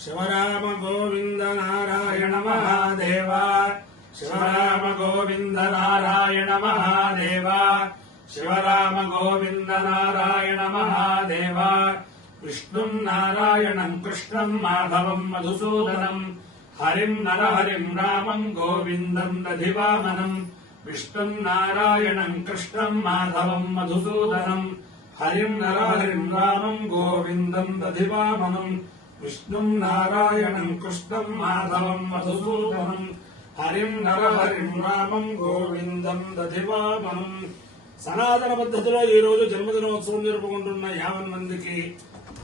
శివరామ గోవింద నారాయణ మహాదేవ శివరామ గోవింద నారాయణ మహాదేవ శివరామ గోవింద నారాయణ మహాదేవ విష్ణుం నారాయణం కృష్ణం మాధవం మధుసూదనం హరిం నరహరిం రామం గోవిందం దధివామనం విష్ణుం నారాయణం కృష్ణం మాధవం మధుసూదనం హరిం నరహరిం రామం గోవిందం దధివామనం విష్ణుం నారాయణం కృష్ణం మాధవం మధుసూదనం హరిం నరహరిం రామం గోవిందం దధివామనం. సనాతన పద్ధతిలో ఈ రోజు జన్మదినోత్సవం జరుపుకుంటున్న 50 మందికి,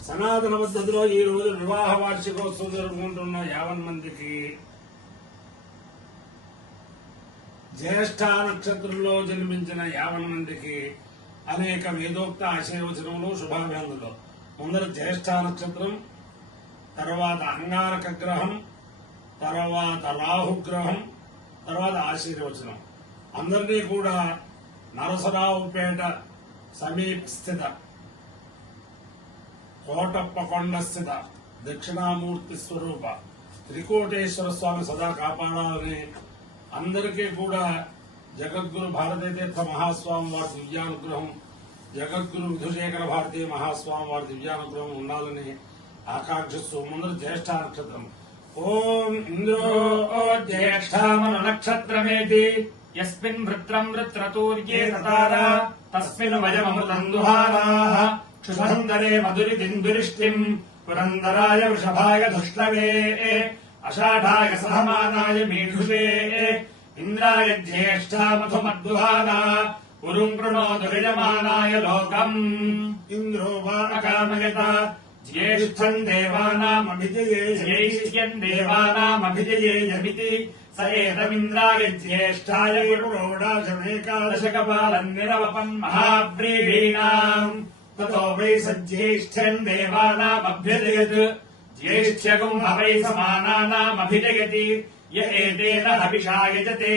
సనాతన పద్ధతిలో ఈ రోజు వివాహ వార్షికోత్సవం జరుపుకుంటున్న 50 మందికి, జ్యేష్ఠ నక్షత్రంలో జన్మించిన 50 మందికి అనేక వేదోక్త ఆశీర్వచనములు శుభాభినందనలు. ముందర జ్యేష్ఠ నక్షత్రం, తర్వాత అంగారక గ్రహం, తర్వాత రాహుగ్రహం, తర్వాత ఆశీర్వచనం. అందరినీ కూడా నరసరావుపేట సమీపస్థిత కోటప్పకొండ స్థిత దక్షిణామూర్తి స్వరూప త్రికోటేశ్వర స్వామి సదా కాపాడాలని అందరికీ కూడా జగద్గురు భారతీతీర్థ మహాస్వామి వారి దివ్యానుగ్రహం, జగద్గురు విధుశేఖర భారతీయ మహాస్వామి వారి దివ్యానుగ్రహం ఉండాలని ఆకాంక్షిస్తూ ముందర జ్యేష్ఠ నక్షత్రం. ఓం ఇంద్రో జ్యేష్ఠామను నక్షత్రమేతి యస్మిన్ వృత్రం వృత్రతూర్యే తతారా తస్మిన్ వయమమృతం దుహారాః క్షుధందరే మధురితిందురిష్టిం పురందరాయ వృషభాయ ధుష్ణవే అషాఢాయ సహమానాయ మీఢుషే ఇంద్రాయ జ్యేష్ఠా మధుమద్దుహానా పురుం కృణోతు యజమానాయ లోకం ఇంద్రో వా అకామయత జ్యేష్ఠం దేవానామభిజయేయమితి స ఏతమింద్రాయ జ్యేష్ఠాయ పురోడాశమేకాదశకపాలం నిరవపన్ మహావ్రీహీణాం తతో వై సజ్యేష్ఠ్యం దేవానామభ్యజయత్ జ్యేష్ఠ్యగుం హవై సమానానామభిజయతి య ఏతేన హవిషా యజతే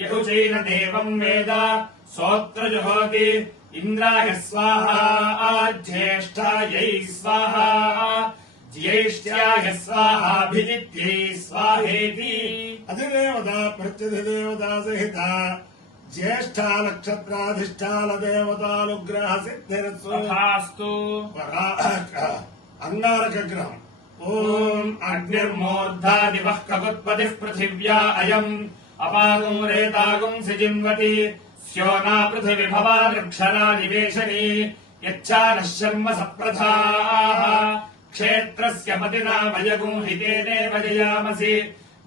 యహుచైన దేవం వేద సోత్ర జుహోతి ఇంద్రాయ స్వాహా జ్యేష్ఠాయై స్వాహా జ్యేష్ఠ్యాయ స్వాహాభిజిత్యై స్వాహేతి. అధిదేవత ప్రత్యధిదేవత సహిత జ్యేష్ఠ నక్షత్రాధిష్టాన దేవతానుగ్రహ సిద్ధిరస్తు. అంగారక గ్రహం. ఓం అగ్నిర్మూర్ధాదివః కగుత్పతిః పృథివ్యా అయం అపాగం రేతాగం సిజిన్వతి స్యోనా పృథివి భవానక్షరా నివేశని యచ్చానః శర్మ సప్రథాః క్షేత్రస్య పతినా వయగుం హితేనేవ జయామసి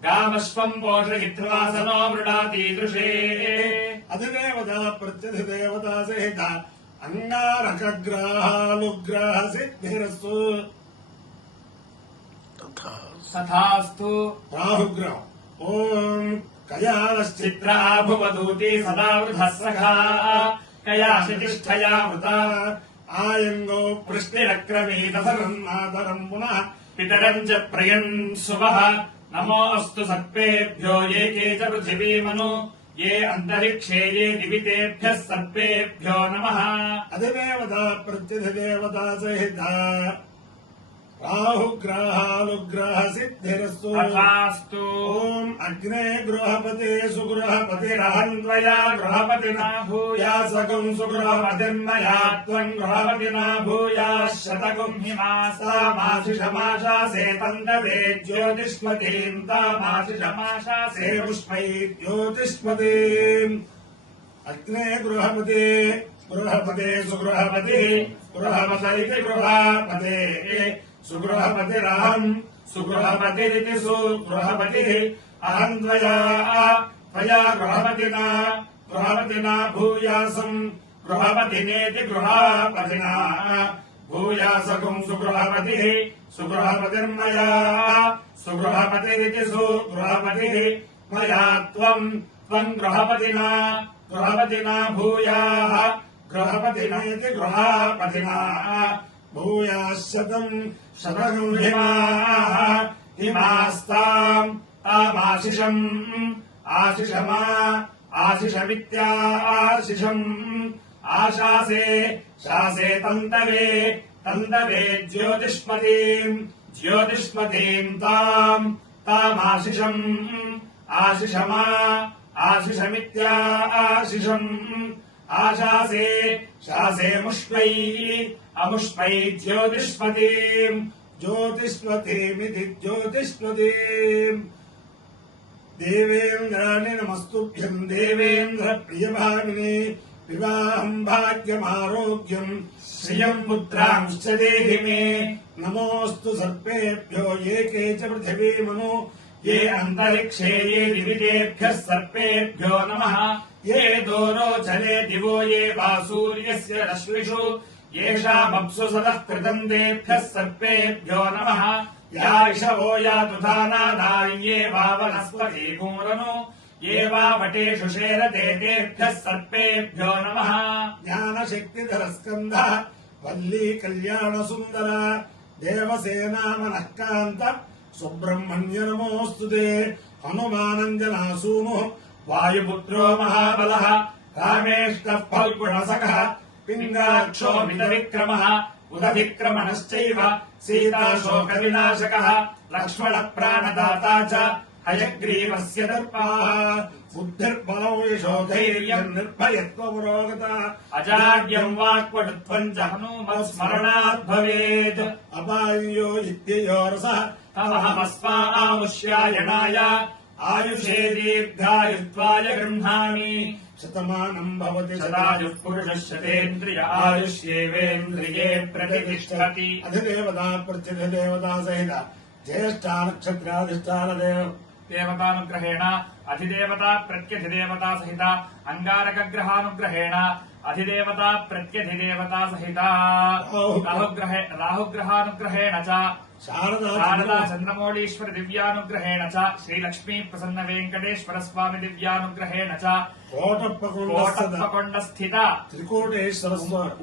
గామశ్వం పోషయిత్వాసనో మృడాతీదృశే. అధిదేవత ప్రత్యధిదేవత సహిత అంగారక గ్రహానుగ్రహ సిద్ధిరస్తు. తథాస్తు. రాహుగ్రహం. ఓం కయాశ్చిత్రా భువదూతి సదా వృధస్సఖా కయాశితిష్ఠయా వృత ఆయంగో వృష్టిరక్రమీత సర్వమాతరం పునః పితరం చ ప్రయన్ శుభః నమోऽस्तु సర్పేభ్యో ఏకే చ పృథివీమను ఏ అంతరిక్షే ఏ దివితేభ్యः సర్పేభ్యో నమః. అధిదేవత ప్రత్యధిదేవత సహిత రాహుగ్రహానుగ్రహ సిద్ధిరస్తు. తథాస్తు. ఓం అగ్నే గృహపతే సుగృహపతిరహన్వయా గృహపతినా భూయాసగం సుగృహపతిర్మయా త్వం గృహపతినా భూయాః శతగుం హిమాసామాశిషమాశాసే తందవే జ్యోతిష్మతీం తామాశిషమాశాసే పుష్పై జ్యోతిష్మతీం. అగ్నే గృహపతే గృహపతే సుగృహపతి గృహపతైతి గృహపతే సుగృహపతిరహం సుగృహపతిరితి సుగృహపతిః అహం త్వయా గృహపతినా భూయాసం గృహపతినేతి గృహపతినా భూయాసకం సుగృహపతిః సుగృహపతిర్మయా సుగృహపతిరితి సుగృహపతిః మయా త్వం గృహపతినా భూయాః గృహపతినేతి గృహపతినా భూయాః శతం శతగం హిమాస్తాం తామాశిషం ఆశిషమిత్యాశిషం ఆశాసే शासे तन्तवे तन्तवे ज्योतिष्मतीम् तामाशिषम् आशिषमा आशिषमित्याशिषम् आशासे शासे अमुष्मै ज्योतिष्मतीमिति ज्योतिष्मतीम् देवेन्द्राणि नमस्तुभ्यम् देवेन्द्र प्रियभामिने विवाहम् भाग्यमारोग्यम् श्रियम् पुत्रांश्च देहि मे नमोऽस्तु सर्पेभ्यो ये के च पृथिवीमनु ये अन्तरिक्षे ये दिविदेभ्यः सर्पेभ्यो नमः ये दोरोचने दिवो ये वा सूर्यस्य रश्मिषु येषामप्सु सदः कृतम् तेभ्यः सर्पेभ्यो नमः या इषवो या तुधानादाय्ये वा वनस्पतीकूरनु ये वा वटेषु शेरते तेभ्यः सर्पेभ्यो नमः ज्ञानशक्तिधरस्कन्धः वल्ली कल्याणसुन्दर देवसेनामनःकान्त सुब्रह्मण्य नमोऽस्तु ते हनुमानञ्जनासूनुः वायुपुत्रो महाबलः रामेष्टः फल्गुणसखः पिङ्गाक्षो मितविक्रमः उदधिक्रमणश्चैव सीताशोकविनाशकः लक्ष्मणप्राणदाता च हयग्रीवस्य दर्पाः बुद्धिर्बलौ यशो धैर्यम् निर्भयत्वपुरोगता अजाड्यम् वाक्पटुत्वम् च हनुमत्स्मरणात् भवेत् अपायो इत्ययो रसः तमहमस्मा आमुष्यायणाय आयुषे दीर्घायुत्वाय गृह्णामि शतमानम् भवति शतायुः पुरुषः शतेन्द्रिय आयुष्येवेन्द्रिये प्रतिष्ठति अधिदेवता प्रत्यधिदेवता सहित ज्येष्ठा नक्षत्राधिष्ठान देवतानुग्रहेण अधिदेवता प्रत्यधिदेवता सहित अंगारकग्रहानुग्रहेण अधिदेवता प्रत्यधिदेवता सहित राहुग्रहानुग्रहेण च शारदा चन्द्रमौळीश्वर दिव्यानुग्रहेण च श्रीलक्ष्मी प्रसन्न वेङ्कटेश्वर स्वामी दिव्यानुग्रहेण च कोटप्पकोण्डस्थित त्रिकूटेश्वर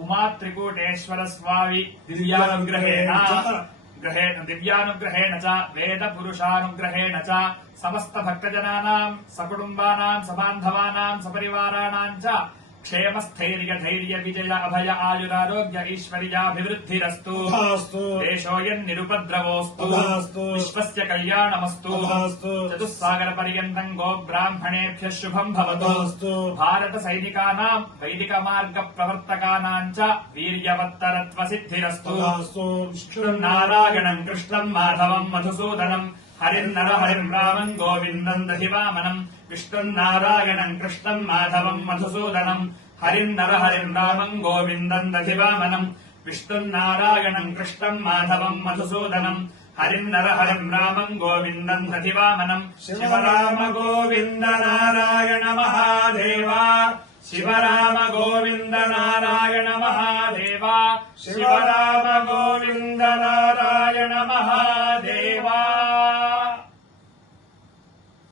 उमा त्रिकूटेश्वर स्वामी दिव्यानुग्रहेण च वेद पुरुषानुग्रहेण च समस्त भक्तजनानाम् सकुटुम्बानाम् सबान्धवानाम् सपरिवाराणाम् च क्षेमस्थैर्य धैर्य विजय अभय आयुरारोग्य ऐश्वर्याभिवृद्धिरस्तु देशोऽयन्निरुपद्रवोऽस्तु विश्वस्य कल्याणमस्तु चतुस्सागर पर्यन्तम् गो ब्राह्मणेभ्यः शुभम् भवतु भारत सैनिकानाम् वैदिक मार्ग प्रवर्तकानाम् च वीर्यवत्तरत्वसिद्धिरस्तु विष्णुम् नारायणम् कृष्णम् माधवम् मधुसूदनम् हरिर्नर हरिम् रामम् गोविन्दम् दधिवामनम् विष्णुम् नारायणम् कृष्णम् माधवम् मधुसूदनम् हरिर्नर हरिम् रामम् गोविन्दम् दधिवामनम् विष्णुम् नारायणम् कृष्णम् माधवम् मधुसूदनम् हरिर्नर हरिम् रामम् गोविन्दम् दधिवामनम् शिव राम गोविन्द नारायण महादेव शिव राम गोविन्द नारायण महादेव शिव राम गोविन्द नारायण महादेव